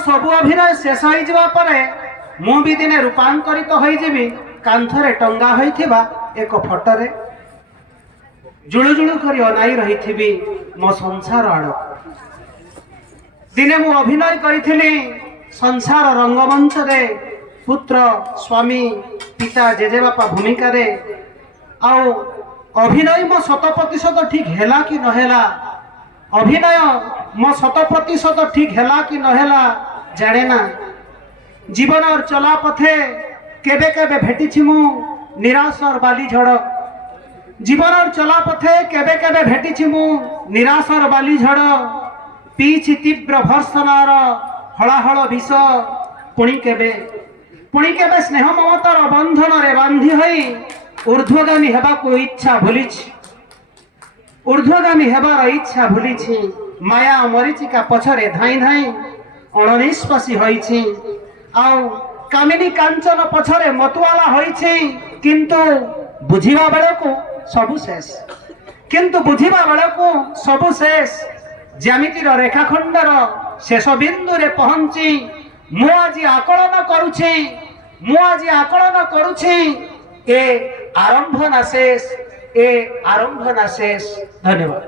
सबु अभिनय शेष हो मु भी दिने रूपांतरित होइजिबि कांथरे टंगा होइथिबा एक फटरे जुळु जुळु करी अनाई रहिथिबि मो संसार आड़। दिने मु अभिनय करिथिली संसार रंगमंच रे पुत्र स्वामी पिता जेजेबापा भूमिका रे आउ अभिनय मो 100% ठीक हैला कि नहेला अभिनय मो 100% ठीक हैला कि नहेला जाने ना। जीवन और चला पथे केबे केबे भेटिछि मु निराशर बाली झड़ जीवन और चला पथे केबे केबे भेटिछि मु निराशर बाली झड़ पीछि तीव्र भर्सनार हलाहल विष पुणी केबे स्नेह ममतार बंधन रे बांधी होई ऊर्ध्वगामी हेबाकु इच्छा भूलिछि ऊर्ध्वगामी हेबार इच्छा भूलिछि माया मरीचिका पछरे धाई धाई अणनिष्पासी होइछि आउ कामिनी कांचन पछरे मतवाला होइछि किंतु बुझिबा बेलकु सबु शेष सबु शेष ज्यामितिर रेखाखंडर शेष बिंदु रे पहुंची मु आज आकलन करुछि ए आरंभ ना शेष धन्यवाद।